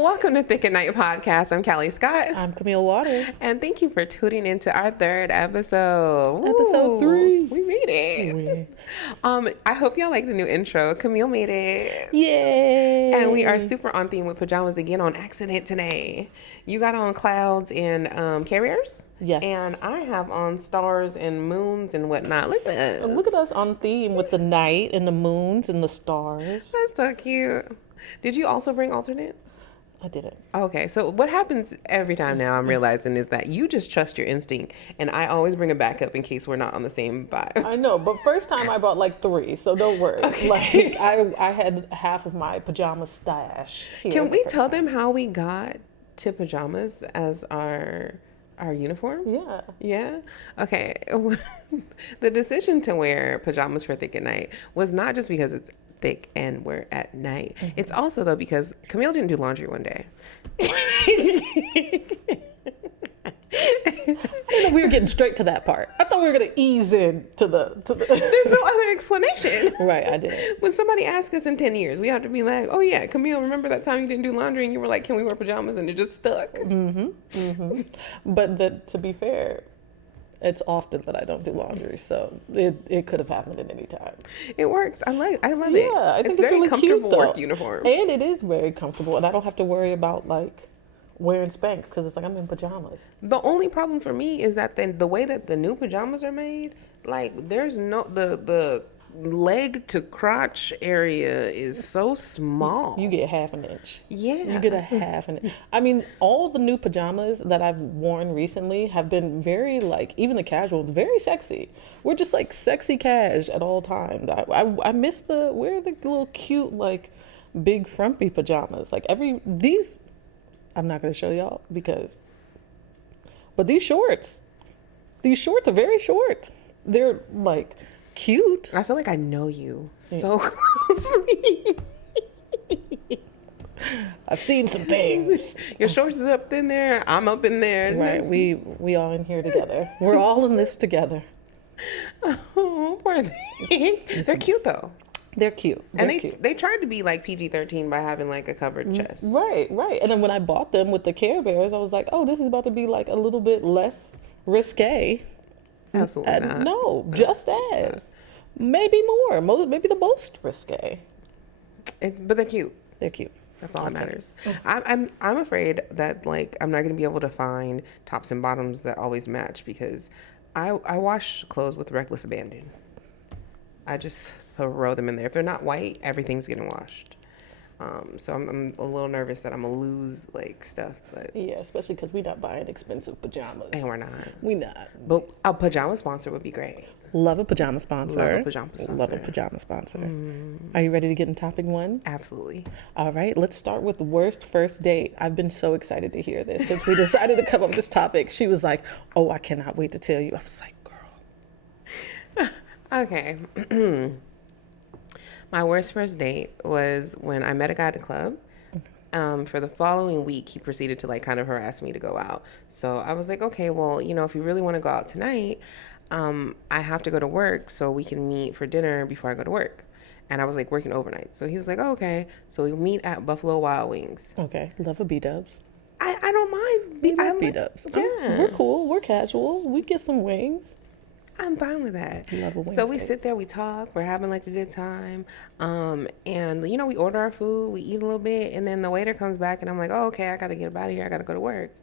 Welcome to Thick at Night podcast. I'm Callie Scott. I'm Camille Waters. And thank you for tuning into our third episode. Episode 3. We made it. I hope y'all like the new intro. Camille made it. Yay. And we are super on theme with pajamas again on accident today. You got on clouds and carriers? Yes. And I have on stars and moons and whatnot. Look at us on theme with the night and the moons and the stars. That's so cute. Did you also bring alternates? I didn't. Okay, so what happens every time now I'm realizing is that you just trust your instinct, and I always bring a backup in case we're not on the same vibe. I know, but first time I brought like 3, so don't worry. Okay. Like I had half of my pajama stash here. Can we tell them how we got to pajamas as our uniform? Yeah. Yeah? Okay. The decision to wear pajamas for Thick at Night was not just because it's thick and we're at night. Mm-hmm. It's also though because Camille didn't do laundry one day. I didn't know we were getting straight to that part. I thought we were gonna ease in to the There's no other explanation. Right, I did. When somebody asks us in 10 years, we have to be like, oh yeah, Camille, remember that time you didn't do laundry and you were like, can we wear pajamas? And it just stuck. Mm-hmm. Mm-hmm. But to be fair, it's often that I don't do laundry, so it could have happened at any time. It works. I love it. Yeah, I think it's very really comfortable cute, work though. uniform. And it is very comfortable, and I don't have to worry about like wearing Spanx because it's like I'm in pajamas. The only problem for me is that the way that the new pajamas are made, like there's no the leg to crotch area is so small. You get half an inch. Yeah. You get a half an inch. I mean, all the new pajamas that I've worn recently have been very, like, even the casuals, very sexy. We're just, like, sexy cash at all times. I miss the little cute, like, big frumpy pajamas. Like, these, I'm not going to show y'all but these shorts are very short. They're, like, cute. I feel like I know you so closely. I've seen some things. Your shorts is up in there. I'm up in there. Right. We all in here together. We're all in this together. Oh, poor thing. They're cute though. They're cute. They tried to be like PG-13 by having like a covered chest. Right. And then when I bought them with the Care Bears, I was like, oh, this is about to be like a little bit less risque. Absolutely not. No, just as. Maybe more. Maybe the most risque. But they're cute. They're cute. That's all that matters. I'm afraid that like I'm not going to be able to find tops and bottoms that always match because I wash clothes with reckless abandon. I just throw them in there. If they're not white, everything's getting washed. So I'm a little nervous that I'm gonna lose like stuff, but yeah, especially because we're not buying expensive pajamas. And we're not. We not. But a pajama sponsor would be great. Love a pajama sponsor. Love a pajama sponsor. Love a pajama sponsor. Are you ready to get in topic 1? Absolutely. All right, let's start with the worst first date. I've been so excited to hear this since we decided to come up with this topic. She was like, "Oh, I cannot wait to tell you." I was like, "Girl." Okay. My worst first date was when I met a guy at the club. For the following week, he proceeded to like kind of harass me to go out. So I was like, okay, well, if you really want to go out tonight, I have to go to work so we can meet for dinner before I go to work. And I was like working overnight. So he was like, oh, okay. So we meet at Buffalo Wild Wings. Okay. Love a B-dubs. I don't mind. I love B-dubs. Yeah. We're cool. We're casual. We get some wings. I'm fine with that. Love a wing So we steak. sit there, we talk, we're having like a good time. And we order our food, we eat a little bit, and then the waiter comes back and I'm like, oh, okay, I got to get up out of here. I got to go to work.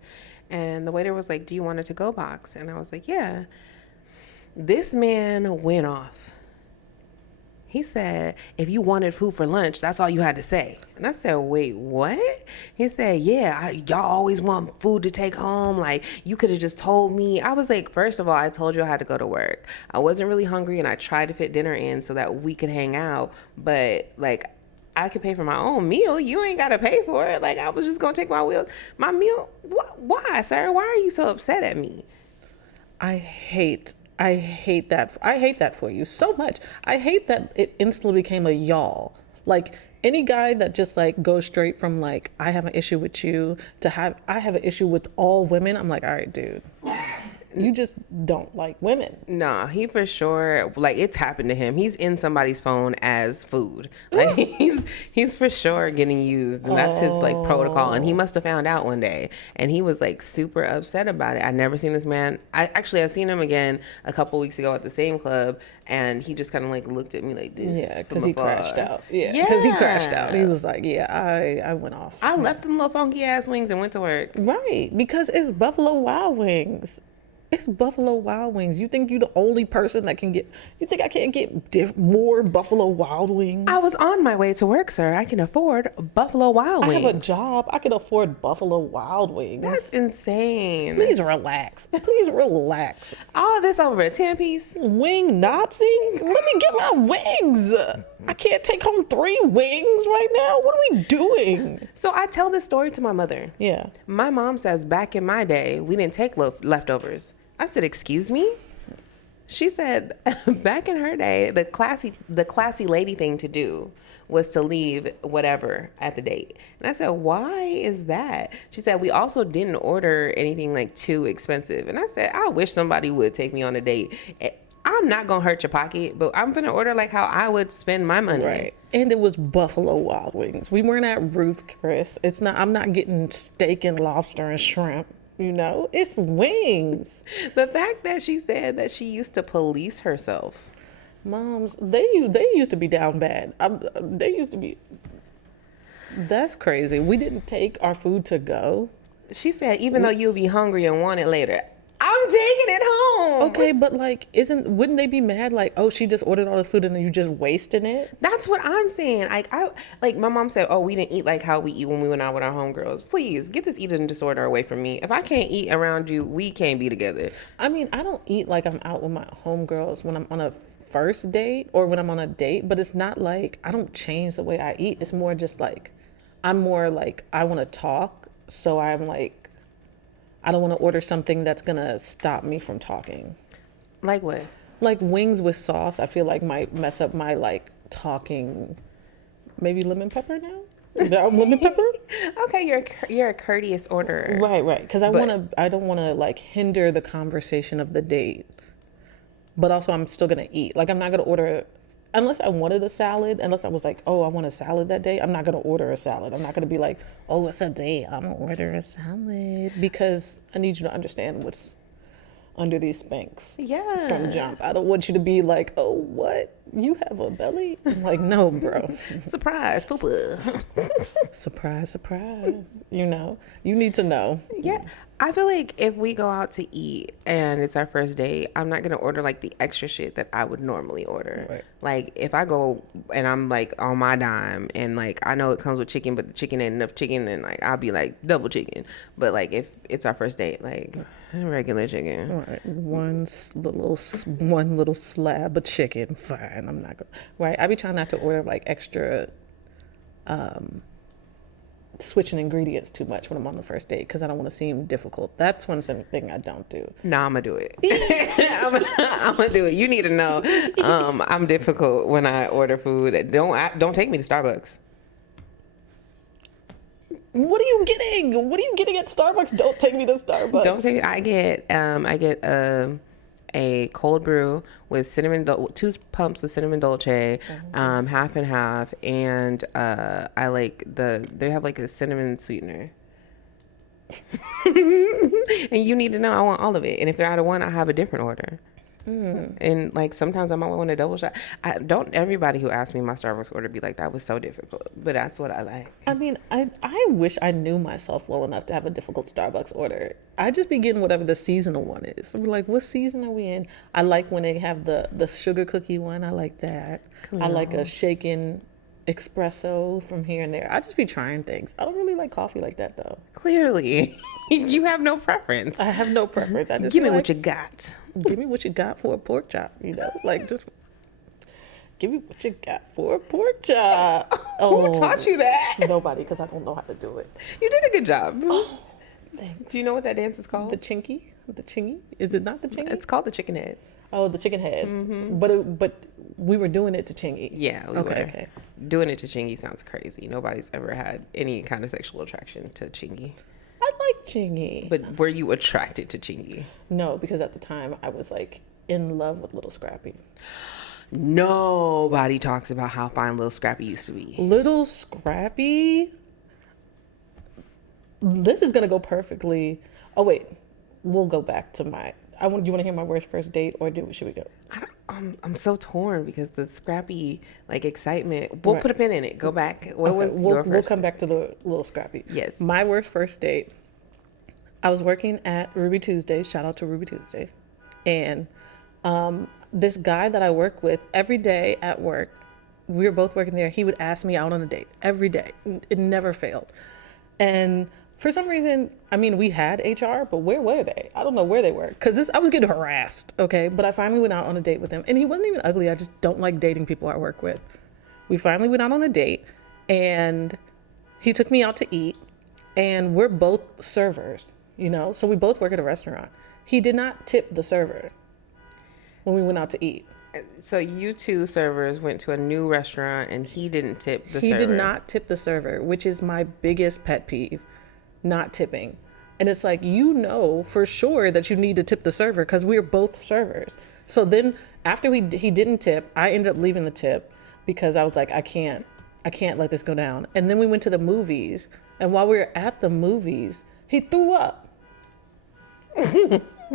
And the waiter was like, do you want a to-go box? And I was like, yeah. This man went off. He said, if you wanted food for lunch, that's all you had to say. And I said, wait, what? He said, yeah, y'all always want food to take home. Like, you could have just told me. I was like, first of all, I told you I had to go to work. I wasn't really hungry, and I tried to fit dinner in so that we could hang out. But, like, I could pay for my own meal. You ain't got to pay for it. Like, I was just going to take my meal. Why, sir? Why are you so upset at me? I hate that. I hate that for you so much. I hate that it instantly became a y'all. Like any guy that just like goes straight from like, I have an issue with you to I have an issue with all women. I'm like, all right, dude. You just don't like women. No, he for sure, like, it's happened to him. He's in somebody's phone as food. Like, he's for sure getting used, and that's his, like, protocol. And he must have found out one day, and he was, like, super upset about it. I'd never seen this man. I seen him again a couple weeks ago at the same club, and he just kind of, like, looked at me like this. Yeah, because he crashed out. Yeah, because he crashed out. He was like, yeah, I went off. I left them little funky ass wings and went to work. Right, because it's Buffalo Wild Wings. It's Buffalo Wild Wings. You think you're the only person that can get... You think I can't get more Buffalo Wild Wings? I was on my way to work, sir. I can afford Buffalo Wild Wings. I have a job. I can afford Buffalo Wild Wings. That's insane. Please relax. Please relax. All this over a 10-piece? Wing Nazi? Let me get my wings. I can't take home 3 wings right now. What are we doing? So I tell this story to my mother. Yeah. My mom says back in my day, we didn't take leftovers. I said, excuse me? She said back in her day, the classy lady thing to do was to leave whatever at the date. And I said, why is that? She said, we also didn't order anything like too expensive. And I said, I wish somebody would take me on a date. I'm not going to hurt your pocket, but I'm going to order like how I would spend my money. Right. And it was Buffalo Wild Wings. We weren't at Ruth Chris. I'm not getting steak and lobster and shrimp. You know, it's wings. The fact that she said that she used to police herself. Moms, they used to be down bad. They used to be. That's crazy. We didn't take our food to go. She said, even though you'll be hungry and want it later, I'm taking it home. Okay, but like, wouldn't they be mad? Like, oh, she just ordered all this food and then you just wasting it? That's what I'm saying. Like my mom said, oh, we didn't eat like how we eat when we went out with our homegirls. Please get this eating disorder away from me. If I can't eat around you, we can't be together. I mean, I don't eat like I'm out with my homegirls when I'm on a first date or when I'm on a date, but it's not like I don't change the way I eat. It's more just like, I'm more like, I want to talk. So I'm like, I don't want to order something that's going to stop me from talking. Like what? Like wings with sauce, I feel like might mess up my like talking. Maybe lemon pepper now? Lemon pepper? Okay, you're a courteous orderer. Right. Because I don't want to like hinder the conversation of the date. But also I'm still going to eat. Like I'm not going to order, unless I wanted a salad, unless I was like, oh, I want a salad that day, I'm not going to order a salad. I'm not going to be like, oh, it's a date, I'm going to order a salad. Because I need you to understand what's under these Spanx. Yeah. From jump. I don't want you to be like, oh, what? You have a belly? I'm like, no, bro. Surprise, poo-poo. Surprise. You know, you need to know. Yeah. I feel like if we go out to eat and it's our first date, I'm not going to order like the extra shit that I would normally order. Right. Like if I go and I'm like on my dime and like I know it comes with chicken, but the chicken ain't enough chicken, then like I'll be like double chicken. But like if it's our first date, like regular chicken. All right. One little slab of chicken. Fine. I'm not going to. Right. I be trying not to order like extra switching ingredients too much when I'm on the first date because I don't want to seem difficult. That's one thing I don't do. Nah, I'm gonna do it. I'm gonna do it. You need to know. I'm difficult when I order food. Don't take me to Starbucks. What are you getting? What are you getting at Starbucks? Don't take me to Starbucks. Don't take. I get a cold brew with 2 pumps of cinnamon dolce, half and half, and I like they have like a cinnamon sweetener. And you need to know I want all of it. And if they're out of one, I have a different order. And like sometimes I might want a double shot. Don't everybody who asks me my Starbucks order be like, that was so difficult, but that's what I like. I mean, I wish I knew myself well enough to have a difficult Starbucks order. I just be getting whatever the seasonal one is. I'm like, what season are we in? I like when they have the sugar cookie one. I like that. Camille. I like a shaken espresso from here and there. I just be trying things. I don't really like coffee like that though. Clearly. You have no preference. I have no preference. I just give me what you got. Give me what you got for a pork chop, you know? Like just give me what you got for a pork chop. Who taught you that? Nobody, because I don't know how to do it. You did a good job. Oh, thanks. Do you know what that dance is called? The chinky? The chingy? Is it not the chingy? It's called the chicken head. Oh, the chicken head. Mm-hmm. But we were doing it to chingy. Yeah, we were. Okay. Doing it to chingy sounds crazy. Nobody's ever had any kind of sexual attraction to chingy. I like Chingy. But were you attracted to Chingy? No, because at the time I was like in love with Little Scrappy. Nobody talks about how fine Little Scrappy used to be. Little Scrappy. This is gonna go perfectly. Oh wait, we'll go back to my. You want to hear my worst first date, or should we go? I'm so torn because the Scrappy like excitement. We'll Right. put a pin in it. Go back. What Okay, was your first? we'll come back to the Little Scrappy. Yes. My worst first date. I was working at Ruby Tuesdays. Shout out to Ruby Tuesdays, and this guy that I work with every day at work, we were both working there. He would ask me out on a date every day. It never failed. And for some reason, I mean, we had HR, but where were they? I don't know where they were. Because I was getting harassed, okay? But I finally went out on a date with him. And he wasn't even ugly. I just don't like dating people I work with. We finally went out on a date. And he took me out to eat. And we're both servers, you know? So we both work at a restaurant. He did not tip the server when we went out to eat. So you two servers went to a new restaurant and he didn't tip the server. He did not tip the server, which is my biggest pet peeve, not tipping. And it's like, you know for sure that you need to tip the server because we are both servers. So then after he didn't tip, I ended up leaving the tip because I was like, I can't let this go down. And then we went to the movies. And while we were at the movies, he threw up.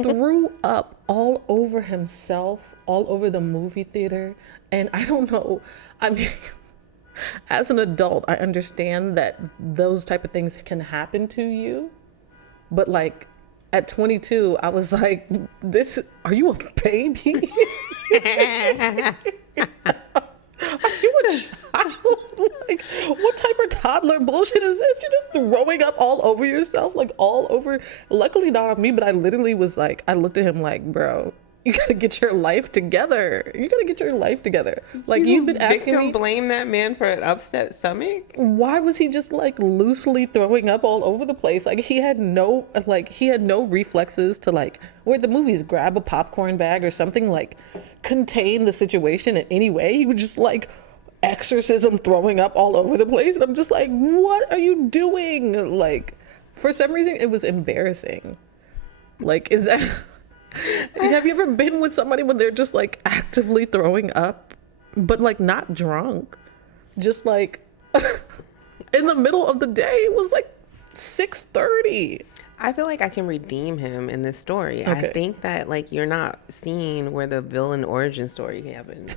Threw up all over himself, all over the movie theater. And I don't know. I mean, as an adult, I understand that those type of things can happen to you. But like at 22, I was like, are you a baby? Are you a child? Like, what type of toddler bullshit is this? You're just throwing up all over yourself, like all over. Luckily not on me, but I literally was like, I looked at him like, bro, you gotta get your life together. You gotta get your life together. Like, you've been asking victim me, blame that man for an upset stomach. why was he just like loosely throwing up all over the place? Like he had no reflexes to like, where the movies, grab a popcorn bag or something, like contain the situation in any way. He was just like exorcism throwing up all over the place. And I'm just like, what are you doing? Like, for some reason it was embarrassing. Like, is that have you ever been with somebody when they're just like actively throwing up, but like not drunk, just like in the middle of the day? It was like 6:30. I feel like I can redeem him in this story. Okay. I think that like you're not seeing where the villain origin story happened.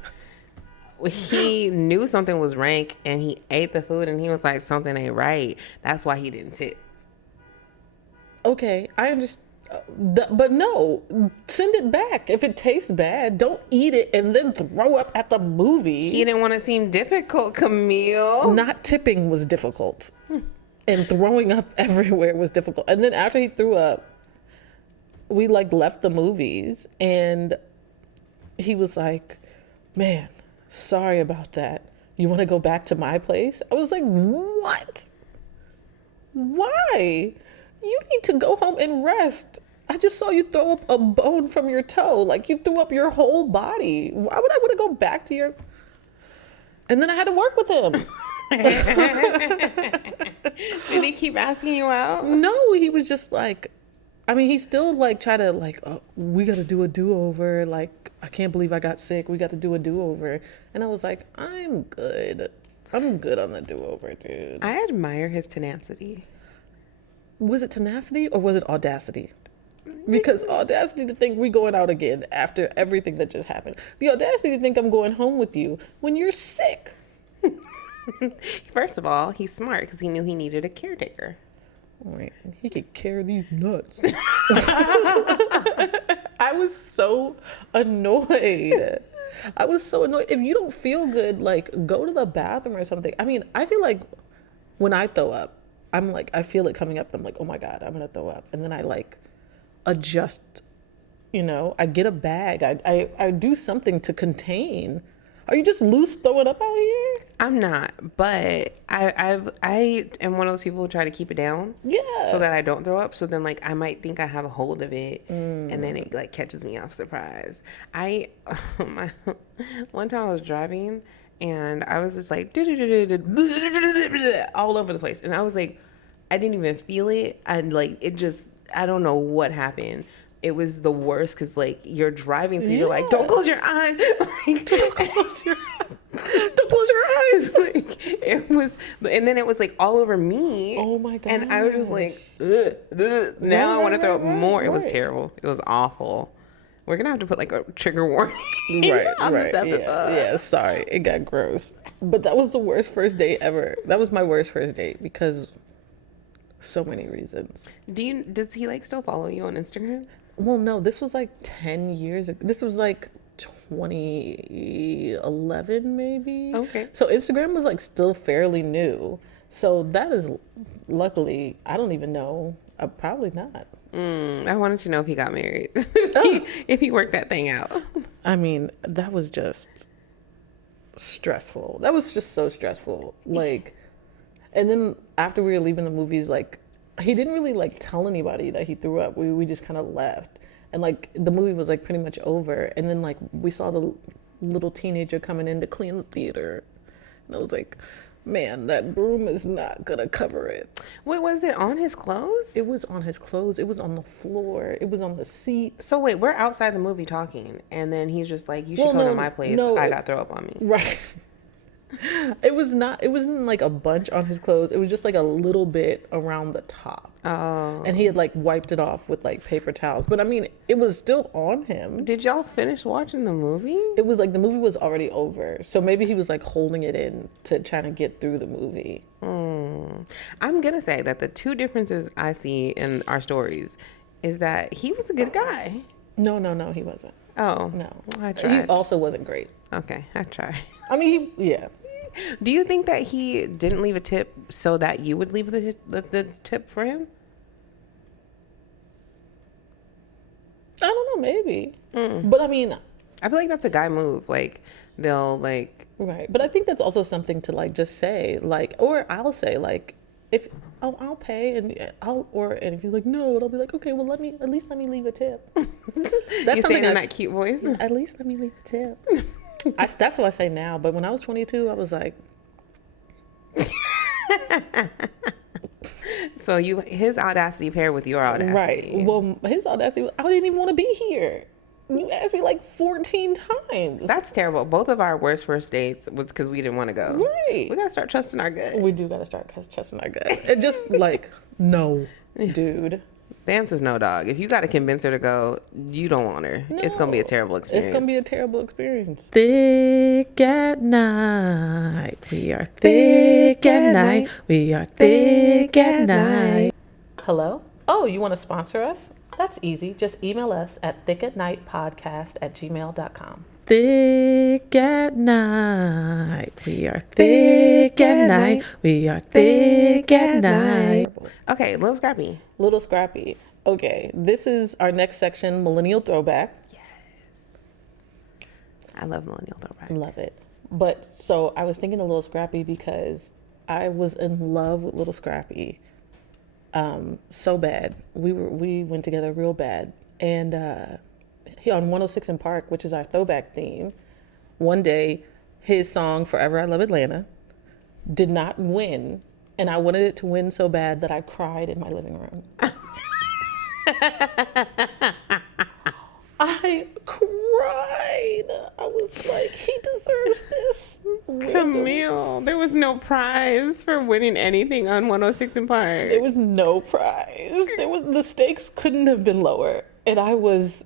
He knew something was rank and he ate the food and he was like, something ain't right. That's why he didn't tip. Okay, I understand. But no, send it back. If it tastes bad, don't eat it and then throw up at the movie. He didn't want to seem difficult, Camille. Not tipping was difficult. And throwing up everywhere was difficult. And then after he threw up, we like left the movies and he was like, man, sorry about that. You want to go back to my place? I was like, what? Why? You need to go home and rest. I just saw you throw up a bone from your toe. Like, you threw up your whole body. Why would I want to go back to your... And then I had to work with him. Did he keep asking you out? No, he was just like... I mean, he still like try to like, oh, we got to do a do-over. Like, I can't believe I got sick. We got to do a do-over. And I was like, I'm good. I'm good on the do-over, dude. I admire his tenacity. Was it tenacity or was it audacity? Because audacity to think we going out again after everything that just happened. The audacity to think I'm going home with you when you're sick. First of all, he's smart because he knew he needed a caretaker. Right. He could carry these nuts. I was so annoyed. If you don't feel good, like, go to the bathroom or something. I mean, I feel like when I throw up, I'm like, I feel it coming up. I'm like, oh my God, I'm going to throw up. And then I like adjust, I get a bag. I do something to contain. Are you just loose throwing up out here? I'm not, but I am one of those people who try to keep it down. Yeah. So that I don't throw up. So then like I might think I have a hold of it and then it like catches me off surprise. One time I was driving and I was just like all over the place. And I was like, I didn't even feel it. And like, it just, I don't know what happened. It was the worst because like you're driving, so you're like, don't close your eyes. Like, don't close your eyes. Don't close your eyes. Like, it was, and then it was like all over me. Oh my god! And I was just like, ugh, ugh. Now I want to throw up more. It was terrible. It was awful. We're gonna have to put like a trigger warning on this episode. Yeah, sorry, it got gross. But that was the worst first date ever. That was my worst first date because so many reasons. Does he like still follow you on Instagram? Well, no, this was like 10 years ago. This was like 2011 maybe. Okay. So Instagram was like still fairly new. So that is luckily, I don't even know. Probably not. I wanted to know if he got married. If he worked that thing out. I mean, that was just stressful. That was just so stressful. Like, and then after we were leaving the movies, like, he didn't really like tell anybody that he threw up. We just kind of left, and like the movie was like pretty much over. And then like we saw the little teenager coming in to clean the theater, and I was like, man, that broom is not gonna cover it. Wait, was it on his clothes? It was on his clothes. It was on the floor. It was on the seat. So wait, we're outside the movie talking, and then he's just like, "You should come to my place. I got throw up on me." Right. It wasn't like a bunch on his clothes. It was just like a little bit around the top. Oh. And he had like wiped it off with like paper towels. But I mean, it was still on him. Did y'all finish watching the movie? It was like the movie was already over. So maybe he was like holding it in to try to get through the movie. I'm going to say that the two differences I see in our stories is that he was a good guy. No, he wasn't. Oh. No. I tried. He also wasn't great. Okay, I tried. I mean, yeah. Do you think that he didn't leave a tip so that you would leave the tip for him? I don't know, maybe. But I mean, I feel like that's a guy move. Like, they'll like... Right. But I think that's also something to like just say, like, or I'll say like, if I'll pay and if you're like no, I'll be like, okay, well at least let me leave a tip. That's you saying in that cute voice. At least let me leave a tip. That's what I say now. But when I was 22, I was like, so his audacity paired with your audacity, right? Well, his audacity, I didn't even want to be here. You asked me like 14 times. That's terrible. Both of our worst first dates was because we didn't want to go. Right. We gotta start trusting our gut. We do gotta start trusting our gut. It just like no, dude. The answer's no, dog. If you got to convince her to go, you don't want her. No, it's going to be a terrible experience. It's going to be a terrible experience. Thick at night. We are thick at night. We are thick at night. Hello? Oh, you want to sponsor us? That's easy. Just email us at thickatnitepodcast@gmail.com. Thick at night. We are thick at night. We are thick at night. Okay, Little Scrappy. Little Scrappy. Okay, this is our next section, Millennial Throwback. Yes. I love Millennial Throwback. Love it. But so I was thinking of Little Scrappy because I was in love with Little Scrappy. So bad. We went together real bad. And he on 106 in Park, which is our throwback theme, one day his song Forever I Love Atlanta did not win. And I wanted it to win so bad that I cried in my living room. I cried. I was like, he deserves this. Camille, there was no prize for winning anything on 106 in Park. There was no prize. The stakes couldn't have been lower. And I was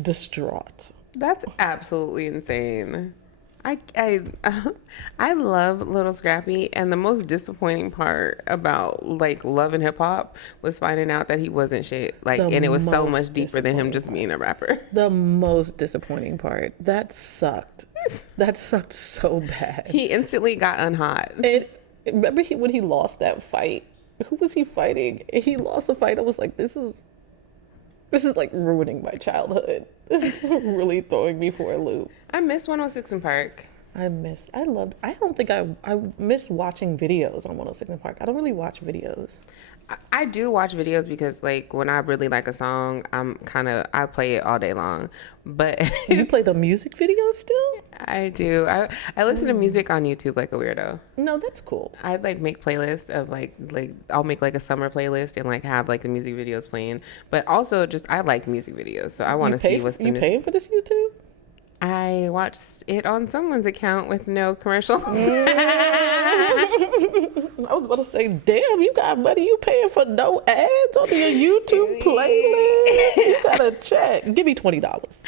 distraught. That's absolutely insane. I love Little Scrappy, and the most disappointing part about like love and hip hop was finding out that he wasn't shit. Like, and it was so much deeper than him just being a rapper. The most disappointing part. That sucked. That sucked so bad. He instantly got unhot. And remember when he lost that fight? Who was he fighting? He lost the fight. I was like, this is like ruining my childhood. This is really throwing me for a loop. I miss 106 in Park. I don't think I miss watching videos on 106 in Park. I don't really watch videos. I do watch videos because, like, when I really like a song, I play it all day long. But You play the music videos still? I do. I listen to music on YouTube like a weirdo. No, that's cool. I like make playlists of like I'll make like a summer playlist and like have like the music videos playing. But also just I like music videos, so I want to see what's the You new. paying for this YouTube? I watched it on someone's account with no commercials. I was about to say, damn, you got money. You paying for no ads on your YouTube playlist? You gotta check. Give me $20.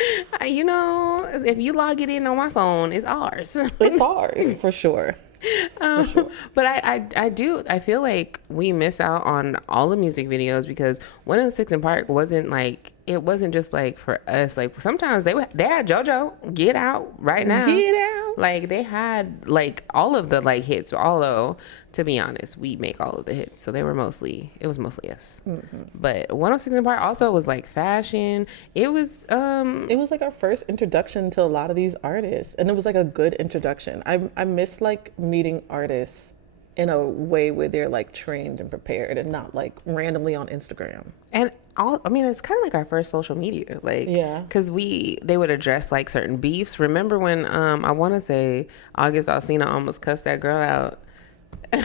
You know, if you log it in on my phone, it's ours. It's ours for sure. But I feel like we miss out on all the music videos because 106 in Park it wasn't just like for us. Like sometimes they had JoJo Get Out right now. Get Out. Like they had like all of the like hits. Although to be honest, we make all of the hits, so it was mostly us. Mm-hmm. But 106 in Park also was like fashion. It was like our first introduction to a lot of these artists, and it was like a good introduction. I miss like meeting artists in a way where they're like trained and prepared and not like randomly on Instagram. And it's kind of like our first social media, like, yeah, because they would address like certain beefs. Remember when I want to say August Alsina almost cussed that girl out. He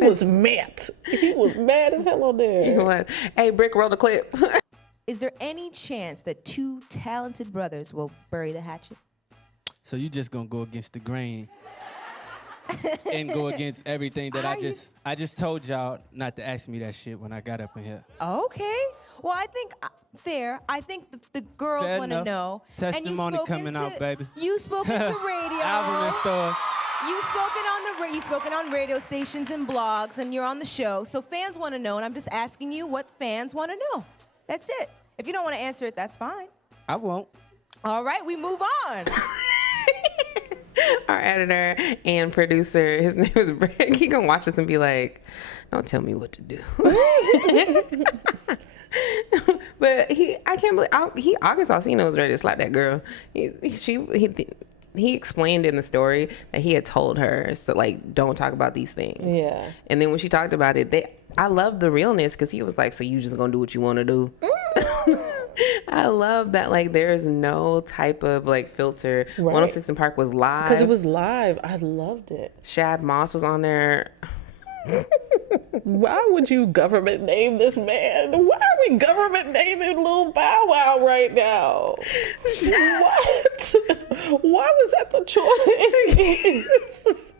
was mad. He was mad as hell on there. He was. Hey, Brick, roll the clip. Is there any chance that two talented brothers will bury the hatchet? So you just gonna go against the grain and go against everything that I just told y'all not to ask me that shit when I got up in here. Okay. Well, I think fair. I think the girls want to know. Testimony coming out, baby. You spoken to radio. Album in stores. You spoken on radio stations and blogs, and you're on the show. So fans want to know, and I'm just asking you what fans want to know. That's it. If you don't want to answer it, that's fine. I won't. All right, we move on. Our editor and producer, his name is Brick. He gonna watch this and be like, "Don't tell me what to do." But I can't believe August Alsina was ready to slap that girl. He explained in the story that he had told her, so like, don't talk about these things. Yeah. And then when she talked about it, I love the realness because he was like, so you just gonna do what you want to do. I love that, like, there's no type of like filter. Right. 106 in Park was live. Because it was live. I loved it. Shad Moss was on there. Why would you government name this man? Why are we government naming Lil Bow Wow right now? What? Why was that the choice?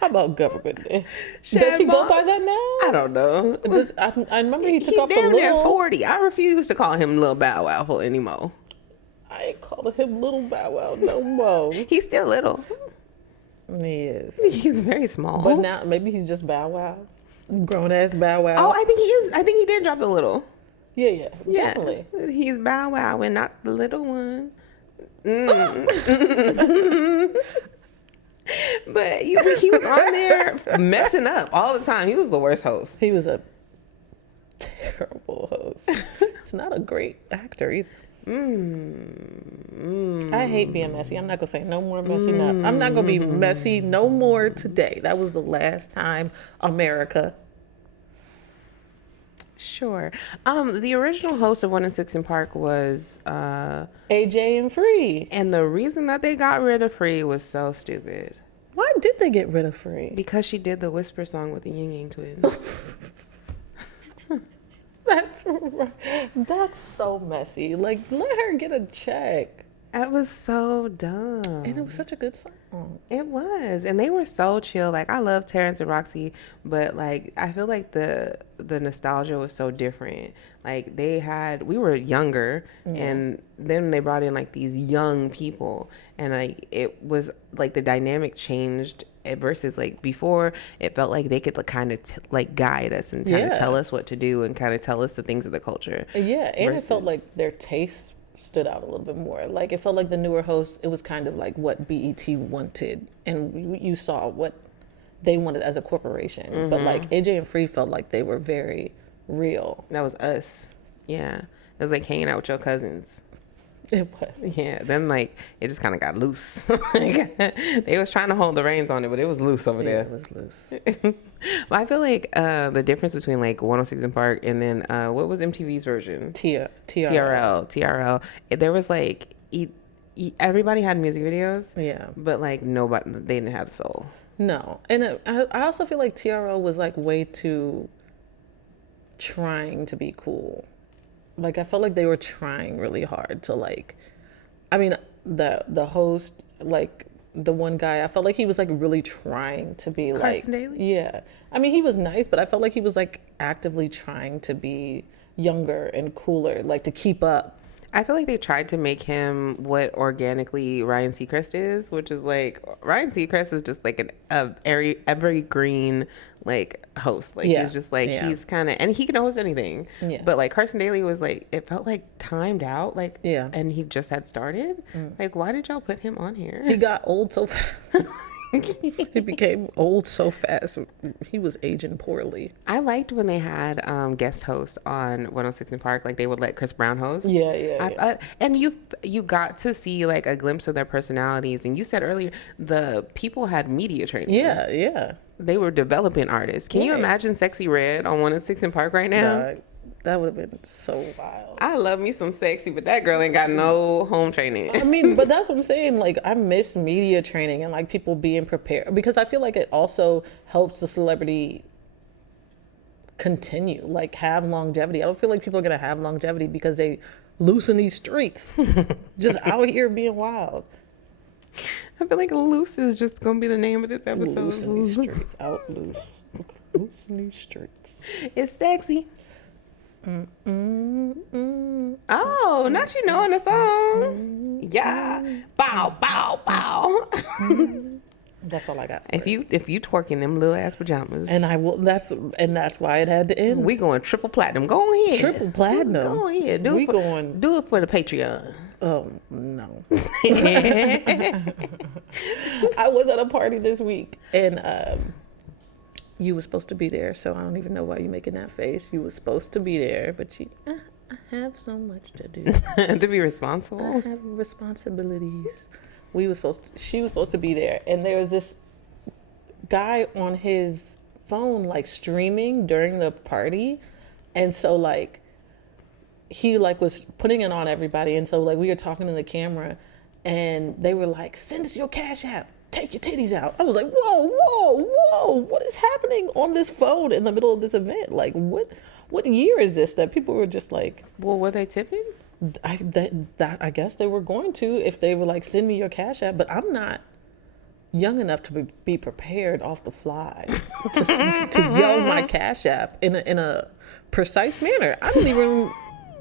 How about government name? Does he go by that now? I don't know. I remember he took off the little. He's little. 40. I refuse to call him Lil Bow Wow for anymore. I ain't calling him Little Bow Wow no more. He's still little. He is. He's very small. But now maybe he's just Bow Wow. Grown ass Bow Wow. Oh, I think he is. I think he did drop the little. Yeah, definitely. He's Bow Wow and not the little one. But he was on there messing up all the time. He was the worst host. He was a terrible host. It's not a great actor either. I hate being messy. I'm not gonna say no more messy. I'm not gonna be messy no more today. That was the last time, America. Sure. The original host of 106 in Park was AJ and Free. And the reason that they got rid of Free was so stupid. Why did they get rid of Free? Because she did the Whisper song with the Ying Yang Twins. That's so messy. Like, let her get a check. That was so dumb. And it was such a good song. It was. And they were so chill. Like, I love Terrence and Roxy, but like, I feel like the nostalgia was so different. Like, we were younger, and then they brought in like these young people, and like, it was like the dynamic changed versus like before. It felt like they could like, kind of guide us and kind of tell us what to do and kind of tell us the things of the culture. Yeah, and it felt like their tastes stood out a little bit more. Like, it felt like the newer hosts, it was kind of like what BET wanted, and you saw what they wanted as a corporation. Mm-hmm. But like AJ and Free felt like they were very real. That was us. Yeah, it was like hanging out with your cousins. It was. Yeah, then like it just kind of got loose. Like, they was trying to hold the reins on it, but it was loose over Yeah, there. it was loose. Well, I feel like the difference between like 106 and Park and then what was MTV's version? TRL. There was like everybody had music videos. Yeah. But like nobody, they didn't have the soul. No. And I also feel like TRL was like way too trying to be cool. Like I felt like they were trying really hard to like, I mean, the host, like the one guy, I felt like he was like really trying to be Carson Daly? Yeah. I mean, he was nice, but I felt like he was like actively trying to be younger and cooler, like to keep up. I feel like they tried to make him what organically Ryan Seacrest is, which is like Ryan Seacrest is just like an evergreen like host. Like he's just like he's kind of, and he can host anything. Yeah. But like Carson Daly was like, it felt like timed out. Like and he just had started. Like why did y'all put him on here? He got old so fast. He became old so fast. He was aging poorly. I liked when they had guest hosts on 106 in Park. Like they would let Chris Brown host. Yeah. And you got to see like a glimpse of their personalities. And you said earlier the people had media training. Yeah. They were developing artists. Can you imagine Sexy Red on 106 in Park right now? That would have been so wild. I love me some Sexy, but that girl ain't got no home training. I mean, but that's what I'm saying. Like, I miss media training and like people being prepared, because I feel like it also helps the celebrity continue, like have longevity. I don't feel like people are gonna have longevity because they loose in these streets, just out here being wild. I feel like Loose is just gonna be the name of this episode. Loose in these streets, out loose, loose in these streets. It's sexy. Oh, not you knowing the song. Yeah. Bow, bow, bow. That's all I got. If you twerking them little ass pajamas. And I will. That's why it had to end. We going triple platinum. Go ahead. Triple platinum. Go ahead. Do it for the Patreon. Oh no. I was at a party this week and you were supposed to be there, so I don't even know why you're making that face. You were supposed to be there, but I have so much to do. To be responsible. I have responsibilities. She was supposed to be there, and there was this guy on his phone like streaming during the party, and so like he like was putting it on everybody, and so like we were talking to the camera, and they were like, "Send us your Cash App. Take your titties out." I was like, whoa, what is happening on this phone in the middle of this event? Like, what year is this that people were just like... Well, were they tipping? I guess they were going to if they were like, "Send me your Cash App," but I'm not young enough to be prepared off the fly to yell my Cash App in a precise manner. I don't even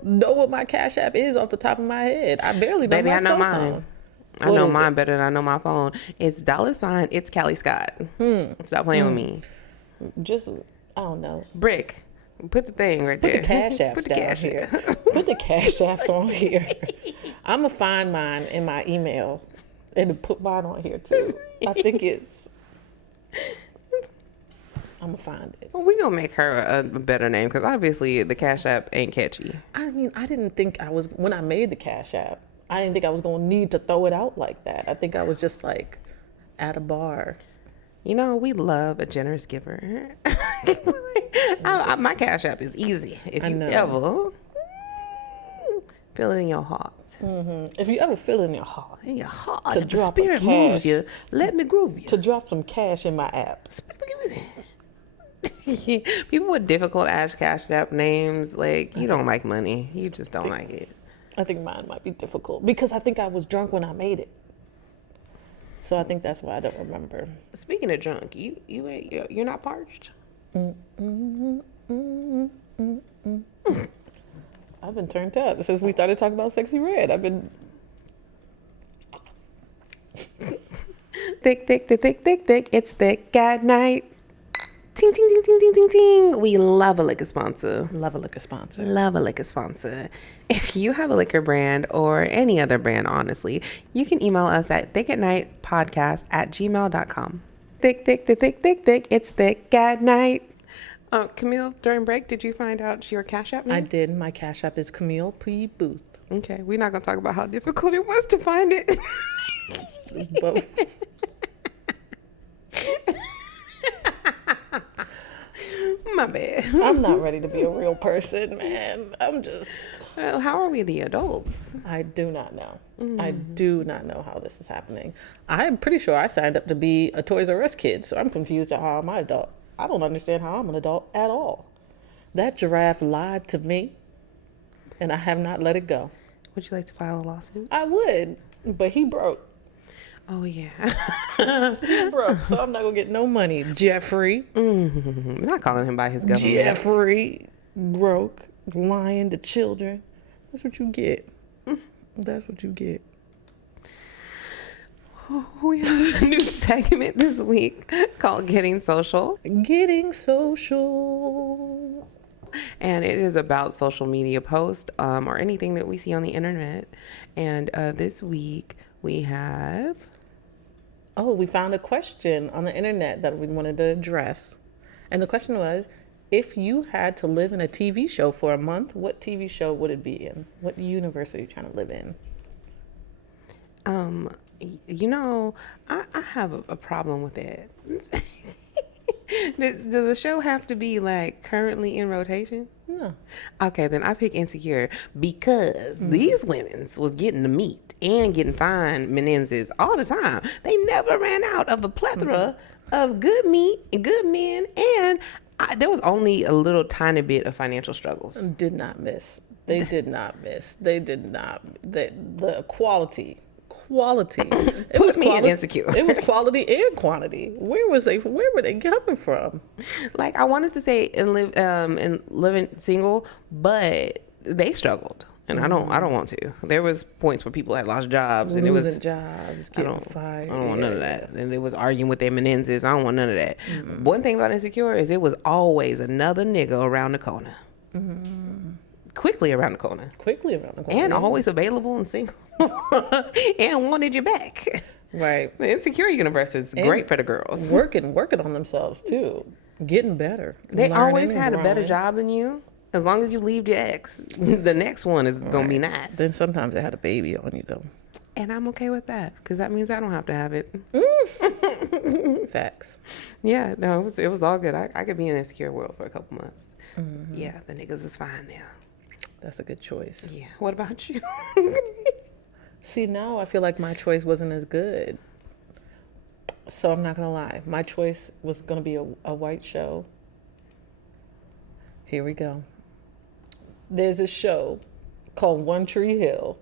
know what my Cash App is off the top of my head. I barely know my cell phone. I know mine better than I know my phone. It's $ it's Callie Scott. Stop playing with me. Just, I don't know. Brick. Put the thing right Put there. the Cash Apps Put the down cash here. Put the Cash Apps on here. I'm going to find mine in my email and put mine on here too. I think it's... I'm going to find it. Well, we going to make her a better name because obviously the Cash App ain't catchy. I mean, I didn't think when I made the Cash App, I didn't think I was going to need to throw it out like that. I think I was just like at a bar. You know, we love a generous giver. My Cash App is easy. If you ever feel it in your heart. Mm-hmm. If you ever feel it in your heart. In your heart. To the drop spirit moves you. Let me groove you. To drop some cash in my app. People with difficult ass Cash App names, like, you don't like money. You just don't like it. I think mine might be difficult because I think I was drunk when I made it. So I think that's why I don't remember. Speaking of drunk, you're not parched? I've been turned up since we started talking about Sexy Red. I've been thick. It's thick at night. Ting, ting, ting, ting, ting, ting, ting. We love a liquor sponsor. Love a liquor sponsor. Love a liquor sponsor. If you have a liquor brand or any other brand, honestly, you can email us at thickatnitepodcast@gmail.com. Thick. It's thick at night. Camille, during break, did you find out your Cash App name? I did. My Cash App is Camille P. Booth. Okay, we're not gonna talk about how difficult it was to find it. Both. My bad. I'm not ready to be a real person, man. I'm just. How are we the adults? I do not know. I do not know how this is happening. I'm pretty sure I signed up to be a Toys R Us kid, so I'm confused at how I'm an adult. I don't understand how I'm an adult at all. That giraffe lied to me, and I have not let it go. Would you like to file a lawsuit? I would, but he broke. Oh yeah. He broke, so I'm not gonna get no money. Jeffrey. I'm not calling him by his government. Jeffrey broke, lying to children. That's what you get. That's what you get. We have a new segment this week called Getting Social. Getting social. And it is about social media posts or anything that we see on the internet. And this week we have... Oh, we found a question on the internet that we wanted to address. And the question was, if you had to live in a TV show for a month, what TV show would it be in? What universe are you trying to live in? You know, I have a problem with it. Does the show have to be like currently in rotation? No. Okay, then I pick Insecure because these women's was getting the meat and getting fine menenses all the time. They never ran out of a plethora of good meat and good men, and there was only a little tiny bit of financial struggles. Did not miss. They did not miss. They did not. The quality. It Put me in Insecure. It was quality and quantity. Where were they coming from? Like I wanted to say and living single, but they struggled, and I don't want to. There was points where people had lost jobs, and Losing it was jobs, getting fired. I don't want none of that. And they was arguing with their menenses. I don't want none of that. One thing about Insecure is it was always another nigga around the corner. Quickly around the corner. And always available and single. And wanted you back. Right. The Insecure universe is great for the girls. Working on themselves too. Getting better. They Learning always and had a better growing. job than you. As long as you leave your ex, the next one is going to be nice. Then sometimes they had a baby on you though. And I'm okay with that because that means I don't have to have it. Facts. Yeah, no, it was all good. I could be in an Insecure world for a couple months. Yeah, the niggas is fine now. That's a good choice. Yeah. What about you? See, now I feel like my choice wasn't as good. So I'm not going to lie. My choice was going to be a white show. Here we go. There's a show called One Tree Hill.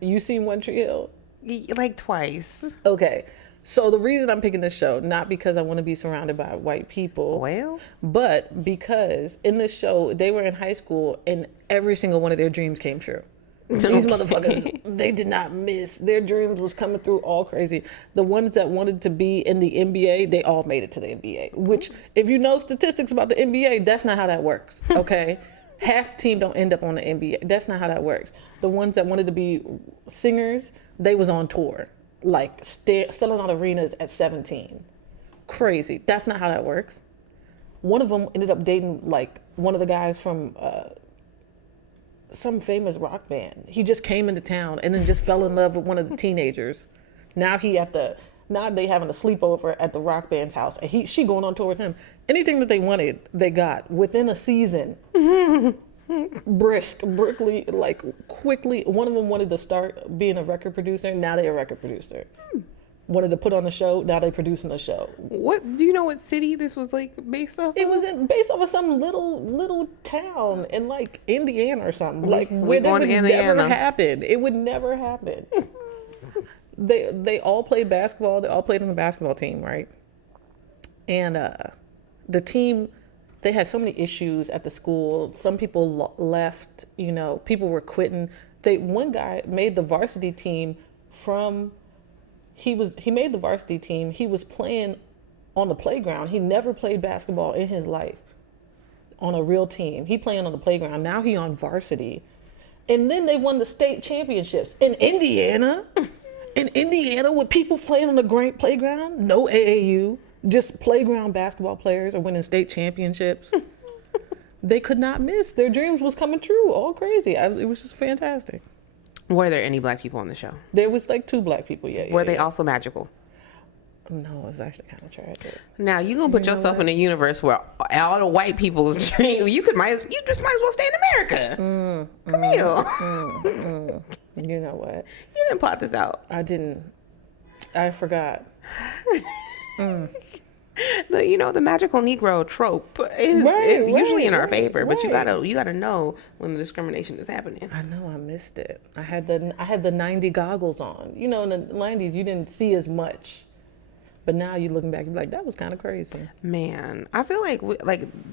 You seen One Tree Hill? Like twice. Okay. So the reason I'm picking this show, not because I want to be surrounded by white people, Well, but because in this show, they were in high school and every single one of their dreams came true. These motherfuckers, they did not miss. Their dreams was coming through all crazy. The ones that wanted to be in the NBA, they all made it to the NBA. Which, if you know statistics about the NBA, that's not how that works, okay? Half the team don't end up on the NBA. That's not how that works. The ones that wanted to be singers, they was on tour. Like selling out arenas at 17. Crazy. That's not how that works. One of them ended up dating like one of the guys from some famous rock band. He just came into town and then just fell in love with one of the teenagers. Now they having a sleepover at the rock band's house and she going on tour with him. Anything that they wanted, they got within a season. Briskly, like quickly. One of them wanted to start being a record producer. Now they're a record producer. Wanted to put on a show. Now they producing a show. what do you know? What city this was like based off? It was based off of some little town in like Indiana or something. Like we where that going would to never Indiana. happen. It would never happen. They all played basketball. They all played on the basketball team, right? And the team. They had so many issues at the school. Some people left, people were quitting. One guy made the varsity team he made the varsity team. He was playing on the playground. He never played basketball in his life on a real team. He playing on the playground. Now he on varsity. And then they won the state championships in Indiana. In Indiana with people playing on the great playground. No AAU. Just playground basketball players are winning state championships. they could not miss. Their dreams was coming true. All crazy. It was just fantastic. Were there any black people on the show? There was like 2 black people. Yeah. Were they also magical? No, it's actually kind of tragic. Now you gonna put yourself in a universe where all the white people's dream. You just might as well stay in America. Camille. You know what? You didn't plot this out. I didn't. I forgot. The magical Negro trope is usually in our favor, but you gotta know when the discrimination is happening. I know I missed it. I had the 90 goggles on. In the 90s you didn't see as much. But now you looking back, you're like, that was kind of crazy. Man, I feel like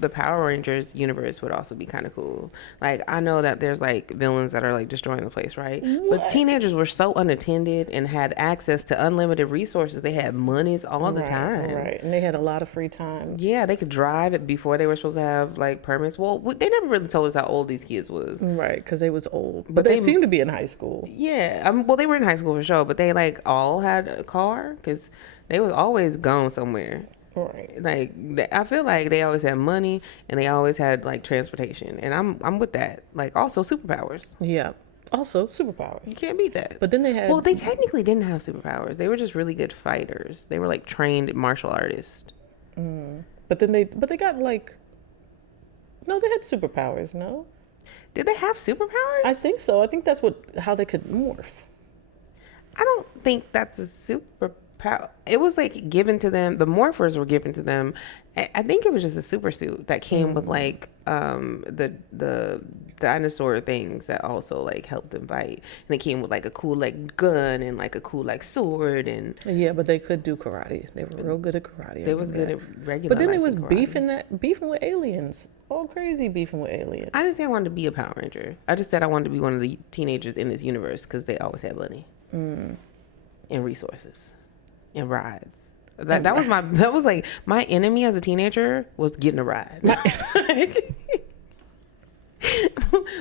the Power Rangers universe would also be kind of cool. Like, I know that there's like villains that are like destroying the place, right? What? But teenagers were so unattended and had access to unlimited resources. They had monies all the time. Right, and they had a lot of free time. Yeah, they could drive it before they were supposed to have like permits. Well, they never really told us how old these kids was. Right, because they was old. But they seemed to be in high school. Yeah, well, they were in high school for sure, but they like all had a car because they was always gone somewhere. Right. Like, I feel like they always had money and they always had like transportation, and I'm with that. Like, also superpowers. Yeah. Also superpowers. You can't beat that. But then they had. Well, they technically didn't have superpowers. They were just really good fighters. They were like trained martial artists. But they got like. No, they had superpowers. No. Did they have superpowers? I think so. I think that's how they could morph. I don't think that's a superpower. It was like given to them. The morphers were given to them. I think it was just a super suit that came with like the dinosaur things that also like helped them fight. And they came with like a cool like gun and like a cool like sword and. Yeah, but they could do karate. They were real good at karate. They was good at regular. But then they was karate. beefing with aliens. All crazy beefing with aliens. I didn't say I wanted to be a Power Ranger. I just said I wanted to be one of the teenagers in this universe because they always had money and resources. And rides. That was like my enemy as a teenager was getting a ride. Like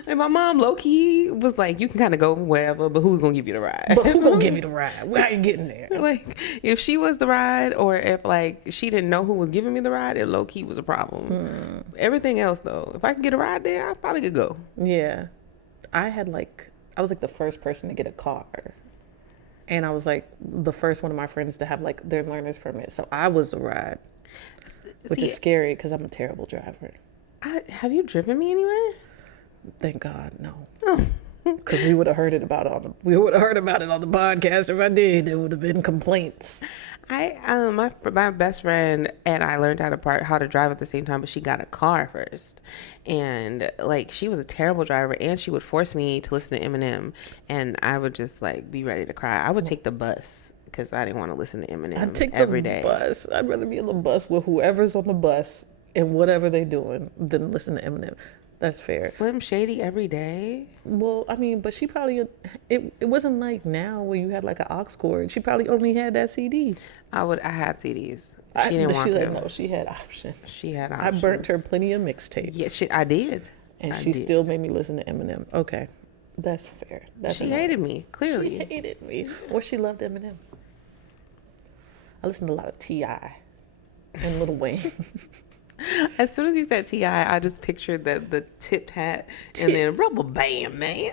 my mom low key was like, you can kind of go wherever, but who's gonna give you the ride? But who gonna give you the ride? Where are you getting there? Like if she was the ride, or if like she didn't know who was giving me the ride, it low key was a problem. Everything else though, if I could get a ride there, I probably could go. Yeah, I was like the first person to get a car. And I was like the first one of my friends to have like their learner's permit. So I was the ride, which is scary because I'm a terrible driver. Have you driven me anywhere? Thank God, no. Because we would have heard about it on the podcast. If I did, there would have been complaints. My best friend and I learned how to drive at the same time, but she got a car first, and like she was a terrible driver, and she would force me to listen to Eminem, and I would just like be ready to cry. I would take the bus because I didn't want to listen to Eminem. I'd take every the day. bus. I'd rather be on the bus with whoever's on the bus and whatever they're doing than listen to Eminem. That's fair. Slim Shady every day. Well, I mean, but she probably it wasn't like now where you had like an aux cord. She probably only had that CD. I had CDs. She didn't want them. No, she had options. She had I options. burnt her plenty of mixtapes. Yeah, I did. And she still made me listen to Eminem. Okay, that's fair. She hated me, clearly. She hated me. Or she loved Eminem. I listened to a lot of T.I. and Lil Wayne. As soon as you said T.I., I just pictured the tipped hat and then rubber band, man.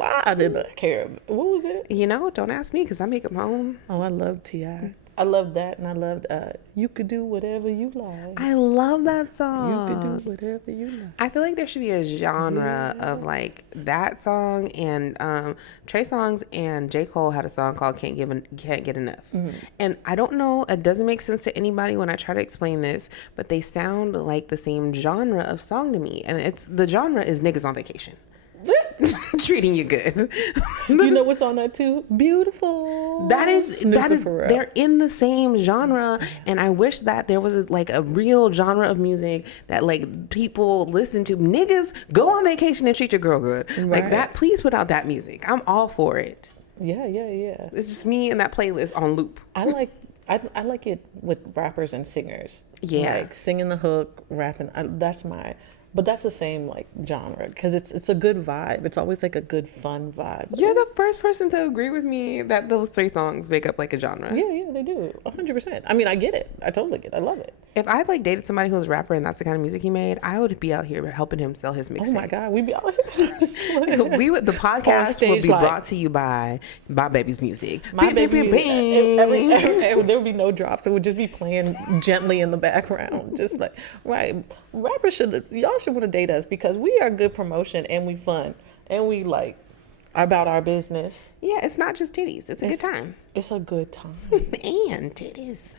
I didn't care. What was it? Don't ask me because I make them home. Oh, I love T.I. I loved that, and I loved You Could Do Whatever You Like. I love that song. You could do whatever you like. I feel like there should be a genre of like that song, and Trey Songz and J. Cole had a song called Can't Get Enough. And I don't know, it doesn't make sense to anybody when I try to explain this, but they sound like the same genre of song to me. And the genre is niggas on vacation. Treating you good. You know what's on that too? Beautiful. That is they're in the same genre, and I wish that there was like a real genre of music that like people listen to. Niggas, go on vacation and treat your girl good. Right. Like that, please put out that music. I'm all for it. Yeah. It's just me and that playlist on loop. I like it with rappers and singers. Yeah. Like singing the hook, rapping. That's my But that's the same like genre because it's a good vibe. It's always like a good fun vibe. You're the first person to agree with me that those 3 songs make up like a genre. Yeah, they do 100%. I mean, I get it. I totally get it. I love it. If I like dated somebody who was a rapper and that's the kind of music he made, I would be out here helping him sell his mixtape. Oh my God, we'd be out here. The podcast stage, would be like- brought to you by Baby's Music. My Beep, baby, beep, beep, beep. there would be no drops. It would just be playing gently in the background, just like right. Rappers y'all should want to date us because we are good promotion and we fun and we like are about our business. Yeah, it's not just titties. It's a good time. It's a good time. And titties.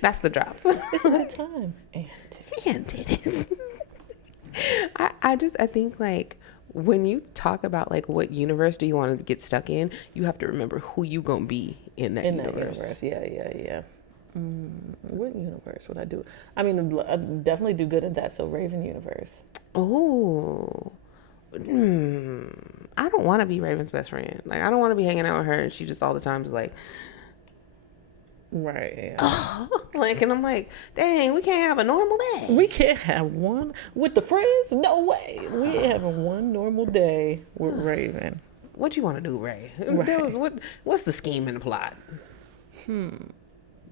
That's the drop. It's a good time and titties. And titties. I think like when you talk about like what universe do you want to get stuck in, you have to remember who you gonna be in that universe. Yeah. What universe would I do? I mean, I definitely do good at that. So Raven universe. Oh. I don't want to be Raven's best friend. Like I don't want to be hanging out with her and she just all the time is like, right. Yeah. like, and I'm like, dang, we can't have a normal day. We can't have one with the friends. No way. We ain't having one normal day with Raven. What you want to do, Ray? Right. Tell us what's the scheme and the plot?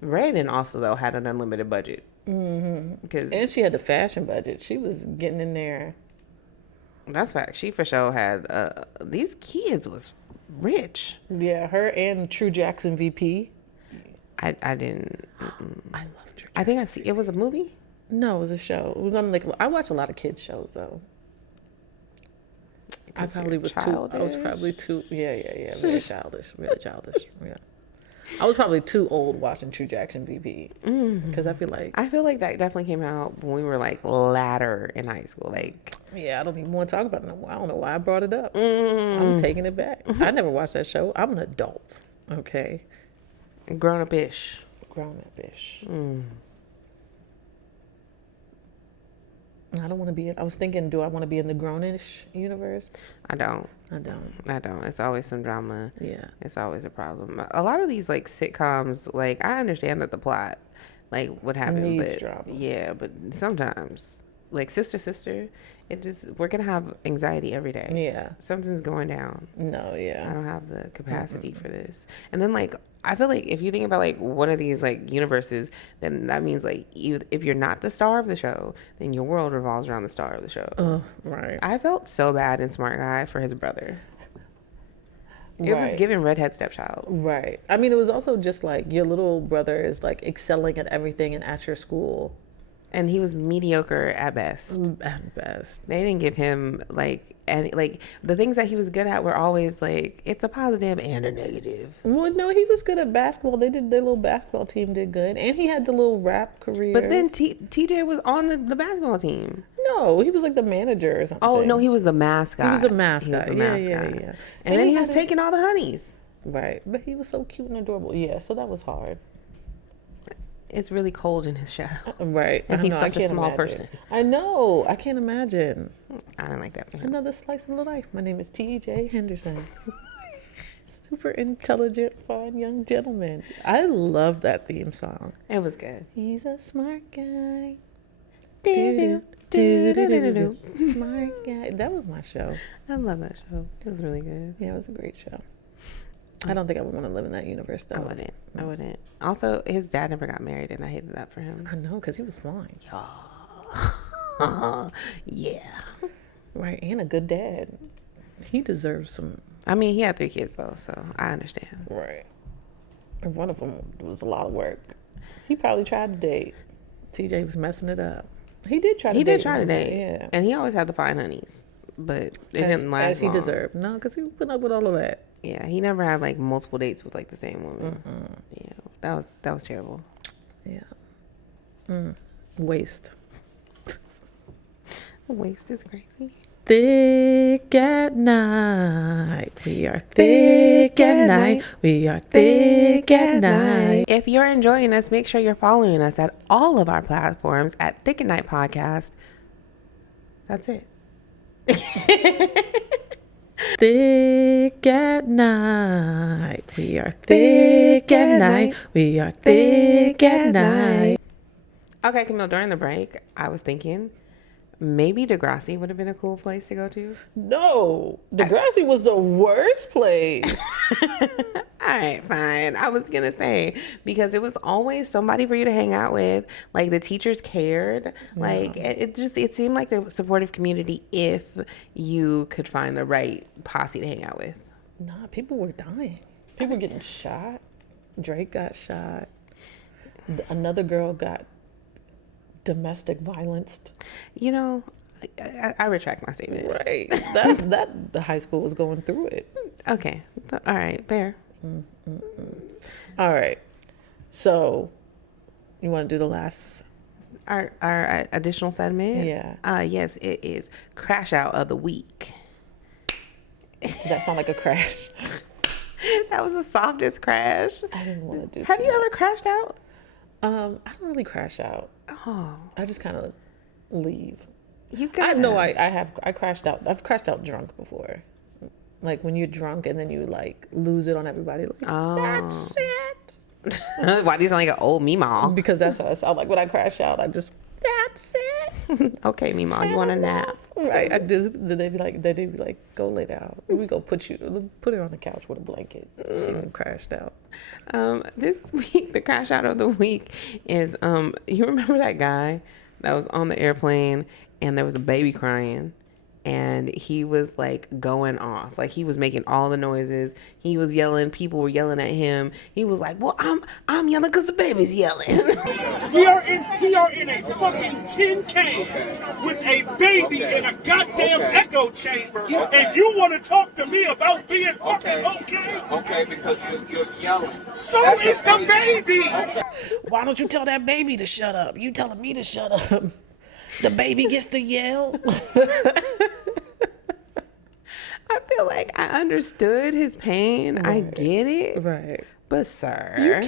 Raven also though had an unlimited budget. Because And she had the fashion budget. She was getting in there. that's fact. She for sure had these kids was rich. Yeah, her and True Jackson VP. I didn't. I love True. I think it was a movie. No, it was a show. It was on like I watch a lot of kids shows though. I probably you're was too. I was childish? probably too. Yeah. Really childish. Really childish. Yeah. I was probably too old watching True Jackson VP because I feel like that definitely came out when we were like latter in high school. Like I don't even want to talk about it no more. I don't know why I brought it up. I'm taking it back. I never watched that show. I'm an adult. Okay. grown up ish. Grown up ish. I don't want to be. I was thinking, do I want to be in the grownish universe? I don't. It's always some drama. Yeah. It's always a problem. A lot of these like sitcoms, like I understand that the plot, like what happened, Needs but drama. yeah, but sometimes like sister, we're gonna have anxiety every day. Yeah. Something's going down. No. I Yeah. don't have the capacity for this. And then like I feel like if you think about like one of these like universes, then that means like if you're not the star of the show, then your world revolves around the star of the show. Right. I felt so bad in Smart Guy for his brother. It was Right. giving redhead stepchild. Right. I mean, it was also just like your little brother is like excelling at everything and at your school. And he was mediocre at best. At best. They didn't give him like any like the things that he was good at were always like it's a positive and a negative. Well, no, he was good at basketball. Their little basketball team did good, and he had the little rap career. But then TJ was on the basketball team. no, he was like the manager or something. Oh no, he was the mascot. He was the mascot. He was the Yeah, mascot. yeah. And then he was had taking all the honeys. right, but he was so cute and adorable. Yeah, so that was hard. It's really cold in his shadow. Right, And I he's know, I such a can't small imagine. person. I know, I can't imagine. I don't like that for him. Another slice of life. My name is T.J. Henderson. Super intelligent, fun young gentleman. I love that theme song. It was good. He's a smart guy. Do, do, do, do, do, do. Smart guy. That was my show. I love that show. It was really good. Yeah, it was a great show. I don't think I would want to live in that universe though. I wouldn't. Also, his dad never got married, and I hated that for him. I know, because he was flying. Yeah. Right, and a good dad. He deserves some. I mean, he had 3 kids though, so I understand. Right. And one of them was a lot of work. He probably tried to date. TJ was messing it up. He did try to He date. did try to date, Yeah. and he always had the fine honeys, but it didn't last as he long. deserved. No, because he put up with all of that. Yeah, he never had like multiple dates with like the same woman. Yeah, that was terrible. Yeah. Waste. Waste is crazy. Thick at night. We are thick at night. We are thick at night. If you're enjoying us, make sure you're following us at all of our platforms at Thick at Night Podcast. That's it. Thick at night. We are thick at night. We are thick at night. Okay, Camille, during the break, I was thinking maybe Degrassi would have been a cool place to go to. No, Degrassi was the worst place. All right, fine. I was going to say, because it was always somebody for you to hang out with. Like, the teachers cared. Like, it seemed like a supportive community if you could find the right posse to hang out with. Nah, people were dying. People were getting shot. Drake got shot. Another girl got domestic violenced. You know, I retract my statement. Right. That the high school was going through it. Okay. All right. Fair. All right. So, you want to do the last? Our additional segment? Yeah. Yes, it is Crash Out of the Week. Did that sound like a crash? That was the softest crash. I didn't want to do Have you ever crashed out? I don't really crash out. Oh. I just kind of leave. You got I know I crashed out. I've crashed out drunk before. Like when you're drunk and then you like lose it on everybody. Like, that's it. Why do you sound like an old Meemaw? Because that's what I sound like when I crash out. I just, that's it. Okay, Meemaw, you want a nap? Right. I just, they'd be like, go lay down. We go put her on the couch with a blanket. She done crashed out. This week, the crash out of the week is, you remember that guy that was on the airplane and there was a baby crying? And he was like going off, like he was making all the noises. He was yelling. People were yelling at him. He was like, "Well, I'm yelling because the baby's yelling." We are in a fucking tin can with a baby in a goddamn echo chamber, and you want to talk to me about being fucking okay? Okay, because you're yelling. So is the baby. Why don't you tell that baby to shut up? You telling me to shut up. The baby gets to yell. I feel like I understood his pain. Right. I get it. Right. But sir,